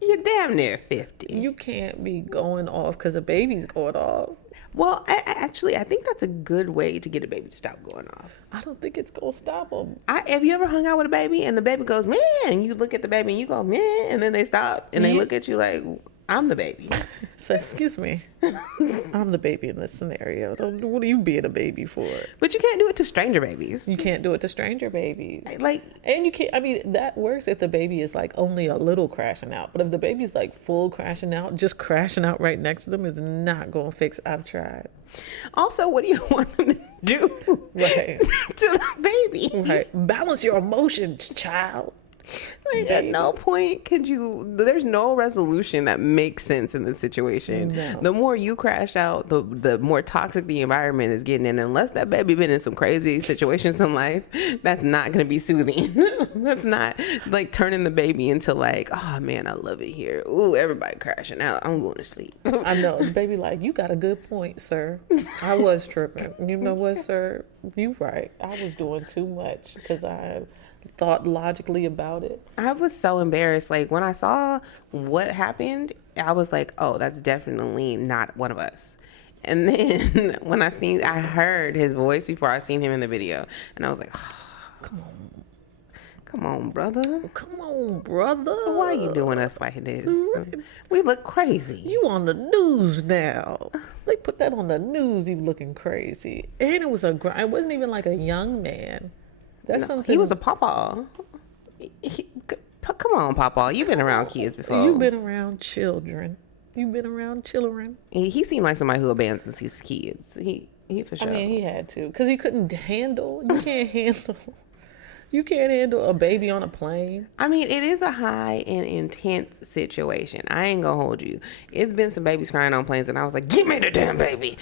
you're damn near 50. You can't be going off because a baby's going off. Well, I think that's a good way to get a baby to stop going off. I don't think it's going to stop them. Have you ever hung out with a baby and the baby goes, man, and you look at the baby and you go, man, and then they stop and they look at you like, I'm the baby. So, excuse me. I'm the baby in this scenario. What are you being a baby for? But you can't do it to stranger babies. You can't do it to stranger babies. Like, and you can't, I mean, that works if the baby is like only a little crashing out. But if the baby's like full crashing out, just crashing out right next to them is not going to fix. I've tried. Also, what do you want them to do? Right. To the baby? Right. Balance your emotions, child. Like, at no point there's no resolution that makes sense in this situation. No. The more you crash out, the more toxic the environment is getting. And unless that baby been in some crazy situations in life, that's not going to be soothing. That's not like turning the baby into like, oh man, I love it here. Ooh, everybody crashing out. I'm going to sleep. I know. The baby like, you got a good point, sir. I was tripping. You know what, sir? You right. I was doing too much because I thought logically about it. I was so embarrassed. Like when I saw what happened, I was like, oh, that's definitely not one of us. And then when I heard his voice before I seen him in the video, and I was like, oh, come on, brother. Come on, brother. Why are you doing us like this? We look crazy. You on the news now. They put that on the news. You looking crazy. And it wasn't even like a young man. That's something. He was a pawpaw. Come on, pawpaw. You've been around kids before. You've been around children. You've been around children. He seemed like somebody who abandons his kids. He for sure. I mean, he had to because he couldn't handle. You can't handle a baby on a plane. I mean, it is a high and intense situation. I ain't gonna hold you. It's been some babies crying on planes, and I was like, "Give me the damn baby!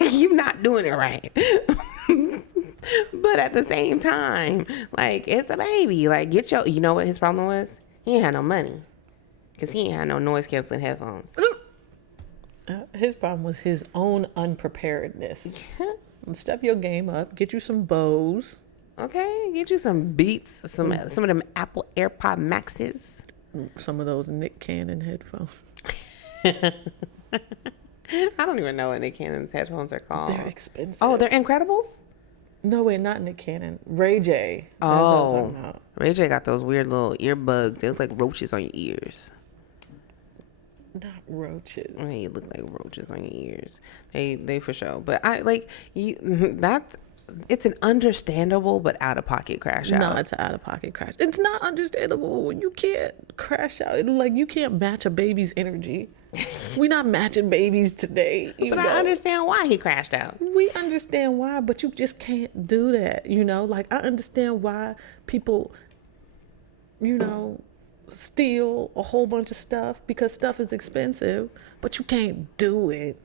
You're not doing it right." But at the same time, like, it's a baby. Like, you know what his problem was? He ain't had no money. Because he ain't had no noise-canceling headphones. His problem was his own unpreparedness. Step your game up. Get you some Bose. Okay, get you some Beats. Some of them Apple AirPod Maxes. Some of those Nick Cannon headphones. I don't even know what Nick Cannon's headphones are called. They're expensive. Oh, they're Incredibles? No, wait, not Nick Cannon. Ray J. That's what I was talking about. Ray J got those weird little earbuds. They look like roaches on your ears. Not roaches. I mean, you look like roaches on your ears. They for sure. But I like you. That's it's an understandable but out of pocket crash out. No, it's an out of pocket crash. It's not understandable. You can't crash out. Like, you can't match a baby's energy. We're not matching babies today. But I understand why he crashed out. We understand why, but you just can't do that. Like, I understand why people, steal a whole bunch of stuff because stuff is expensive, but you can't do it.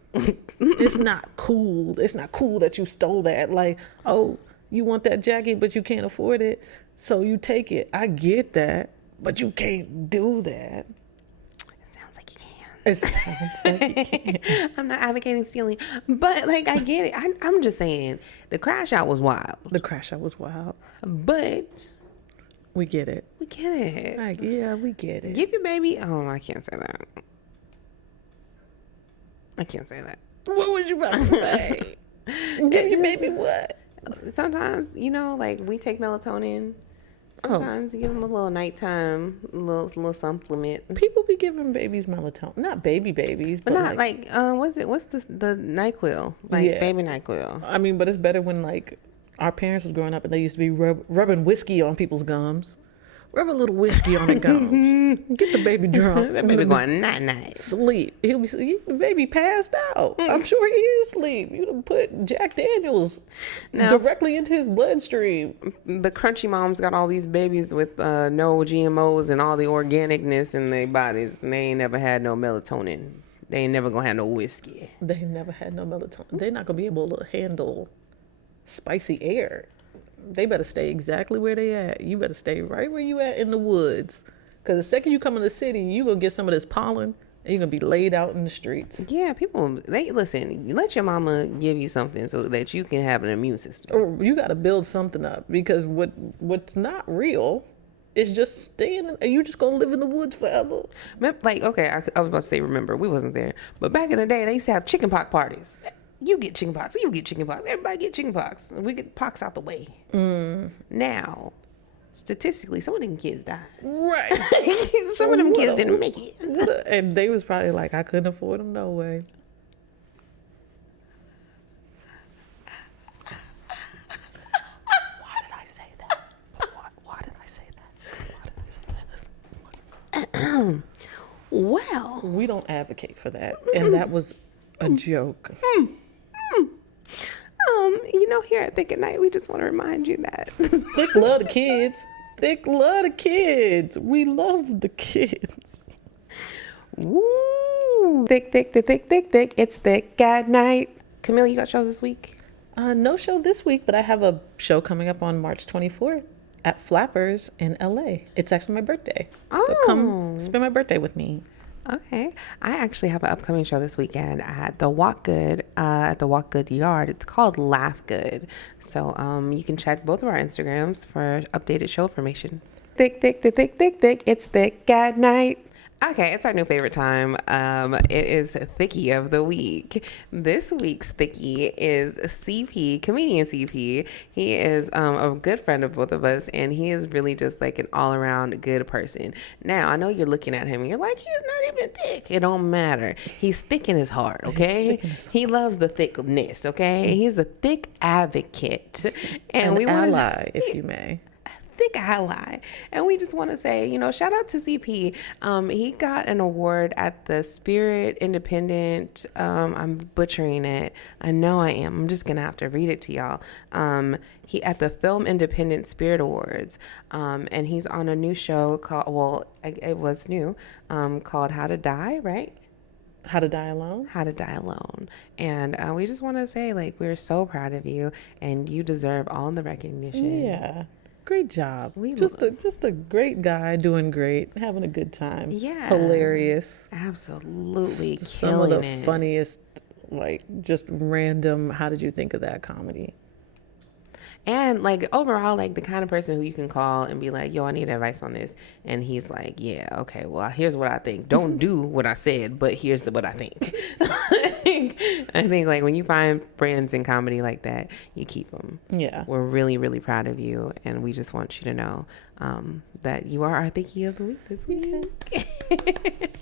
It's not cool. It's not cool that you stole that. Like, oh, you want that jacket, but you can't afford it, so you take it. I get that, but you can't do that. It sounds like you can. It sounds like you can. I'm not advocating stealing, but like I get it. I'm just saying the crash out was wild. The crash out was wild, But we get it. we get it. Like, yeah, we get it. Give your baby. Oh, I can't say that. I can't say that. What was you about to say? Give your baby what? Sometimes, like we take melatonin. Sometimes you give them a little nighttime, little supplement. People be giving babies melatonin, not babies, But not like what's the NyQuil? Like Yeah. baby NyQuil. I mean, but it's better when like our parents was growing up and they used to be rubbing whiskey on people's gums. Rub a little whiskey on the gums. Get the baby drunk. That baby going night. Sleep. The baby passed out. I'm sure he is asleep. You done put Jack Daniels directly into his bloodstream. The crunchy moms got all these babies with no GMOs and all the organicness in their bodies, and they ain't never had no melatonin. They ain't never gonna have no whiskey. They never had no melatonin. They're not gonna be able to handle spicy air. They better stay exactly where they at. You better stay right where you at in the woods. Because the second you come in the city, you going to get some of this pollen and you're going to be laid out in the streets. Yeah, people, listen, let your mama give you something so that you can have an immune system. Or you got to build something up, because what's not real is just staying. Are you just going to live in the woods forever? Like, okay, I was about to say, remember, we wasn't there. But back in the day, they used to have chicken pox parties. You get chicken pox. You get chicken pox. Everybody get chicken pox. We get pox out the way. Now, statistically, some of them kids died. Right. Some of them kids didn't make it. And they was probably like, I couldn't afford them no way. Why did I say that? Why did I say that? Well, We don't advocate for that. And that was a joke. here at Thick at Night, we just want to remind you that Thick love the kids. Thick love the kids. We love the kids. Woo! Thick. It's Thick at Night. Camille, you got shows this week? No show this week, but I have a show coming up on March 24th at Flappers in LA. It's actually my birthday. So come spend my birthday with me. Okay. I actually have an upcoming show this weekend at the Walk Good Yard. It's called Laugh Good. So you can check both of our Instagrams for updated show information. Thick. It's Thick at Night. Okay, it's our new favorite time. It is Thickie of the Week. This week's Thickie is CP, comedian CP. He is a good friend of both of us, and he is really just like an all-around good person. Now, I know you're looking at him, and you're like, he's not even thick. It don't matter. He's thick in his heart, okay? He loves the thickness, okay? He's a thick advocate. And we want ally, if you may. Thick ally. And we just want to say, shout out to CP. He got an award at the Spirit Independent. I'm butchering it. I know I am. I'm just going to have to read it to y'all. He at the Film Independent Spirit Awards. And he's on a new show called, it was new, called How to Die, right? How to Die Alone. How to Die Alone. And we just want to say, we're so proud of you, and you deserve all the recognition. Yeah. Great job. Just a great guy, doing great, having a good time. Yeah. Hilarious. Absolutely Some of killing the it. funniest, just random, how did you think of that comedy? And overall, the kind of person who you can call and be like, yo, I need advice on this. And he's like, yeah, okay, well, here's what I think. Don't do what I said, but here's what I think. I think when you find friends in comedy like that, you keep them. Yeah. We're really, really proud of you. And we just want you to know that you are our Thickie of the Week this week.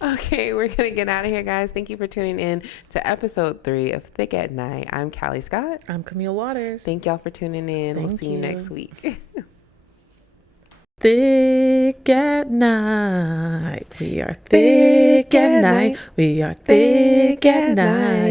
Okay, we're going to get out of here, guys. Thank you for tuning in to episode 3 of Thick at Night. I'm Callie Scott. I'm Camille Waters. Thank y'all for tuning in. We'll Thank see you you. next week. Thick at night. We are thick at night. We are thick at night.